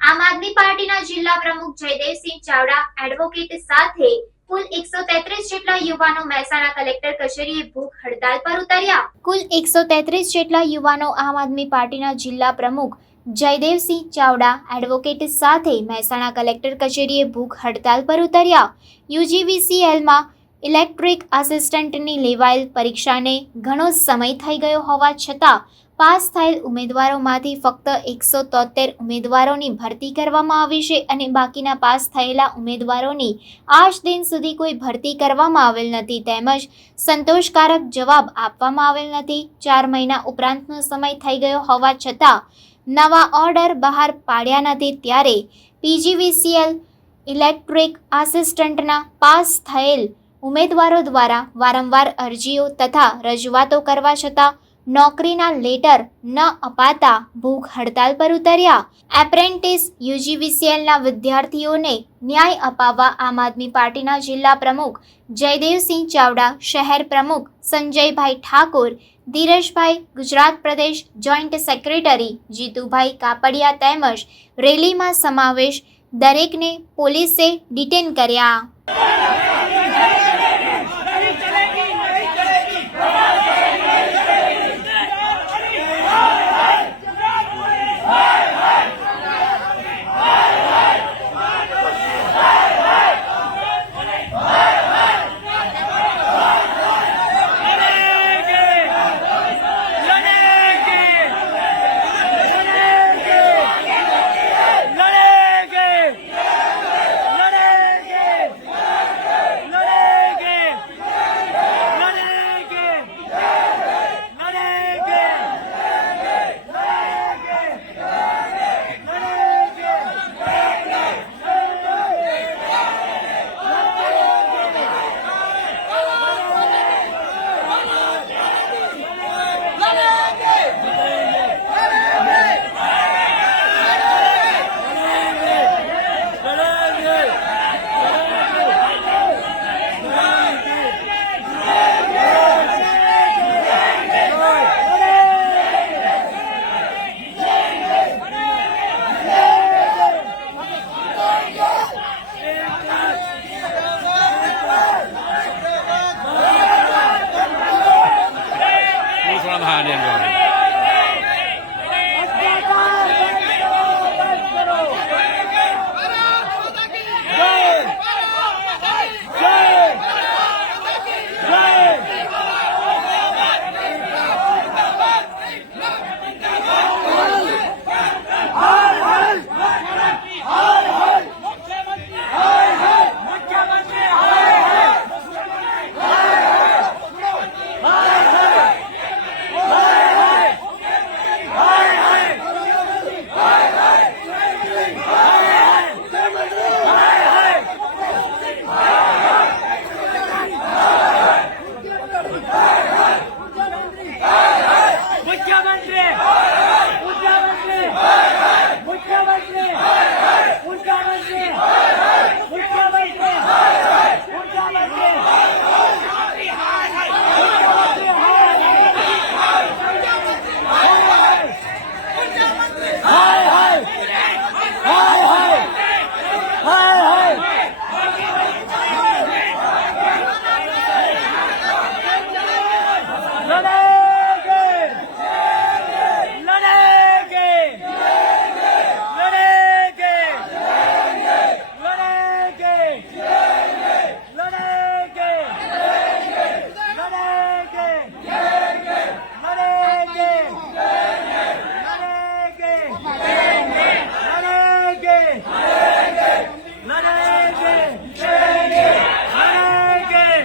આમ આદમી પાર્ટીના જિલ્લા પ્રમુખ જયદેવસિંહ ચાવડા એડવોકેટ સાથે કુલ 133 જેટલા યુવાનો મહેસાણા કલેક્ટર કચેરીએ ભૂખ હડતાલ પર ઉતર્યા। કુલ 133 જેટલા યુવાનો આમ આદમી પાર્ટીના જિલ્લા પ્રમુખ જયદેવસિંહ ચાવડા એડવોકેટ સાથે મહેસાણા કલેક્ટર કચેરીએ ભૂખ હડતાલ પર ઉતર્યા। યુજીવીસીએલમાં ઇલેક્ટ્રિક આસિસ્ટન્ટની લેવાયેલ પરીક્ષાને ઘણો સમય થઈ ગયો હોવા છતાં પાસ થયેલ ઉમેદવારોમાંથી ફક્ત 173 ઉમેદવારોની ભરતી કરવામાં આવી છે અને બાકીના પાસ થયેલા ઉમેદવારોની આજ દિન સુધી કોઈ ભરતી કરવામાં આવેલ નથી તેમજ સંતોષકારક જવાબ આપવામાં આવેલ નથી। 4 મહિના ઉપરાંતનો સમય થઈ ગયો હોવા છતાં નવા ઓર્ડર બહાર પાડ્યા નથી ત્યારે પીજીવીસીએલ ઇલેક્ટ્રિક આસિસ્ટન્ટના પાસ થયેલ ઉમેદવારો દ્વારા વારંવાર અરજીઓ તથા રજૂઆતો કરવા છતાં નોકરીના લેટર ન અપાતા ભૂખ હડતાલ પર ઉતર્યા। એપ્રેન્ટિસ યુજીવીસીએલના વિદ્યાર્થીઓને ન્યાય અપાવવા આમ આદમી પાર્ટીના જિલ્લા પ્રમુખ જયદેવસિંહ ચાવડા, શહેર પ્રમુખ સંજયભાઈ ઠાકોર, ધીરજભાઈ, ગુજરાત પ્રદેશ જોઈન્ટ સેક્રેટરી જીતુભાઈ કાપડિયા તેમજ રેલીમાં સમાવેશ દરેકને પોલીસે ડિટેન કર્યા।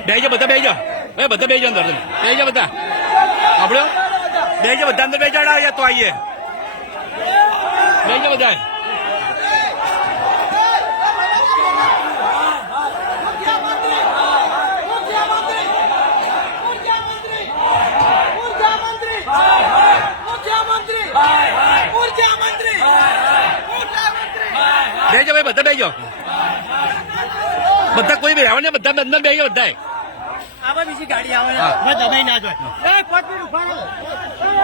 બેજો બધા બેજો ભાઈ બધા બેજો અંદર બેજો બધા આપણો બેજો બધા અંદર બેજાડા યા તો આઈએ બેજો બધા બેજો ભાઈ બધા બેજો બધા કોઈ બેહો ને બધા અંદર બેજો બધા આવા બીજી ગાડી આવે હા. હવે દબાઈ ના જોય. એ 5 મિનિટ ઉભા રહો.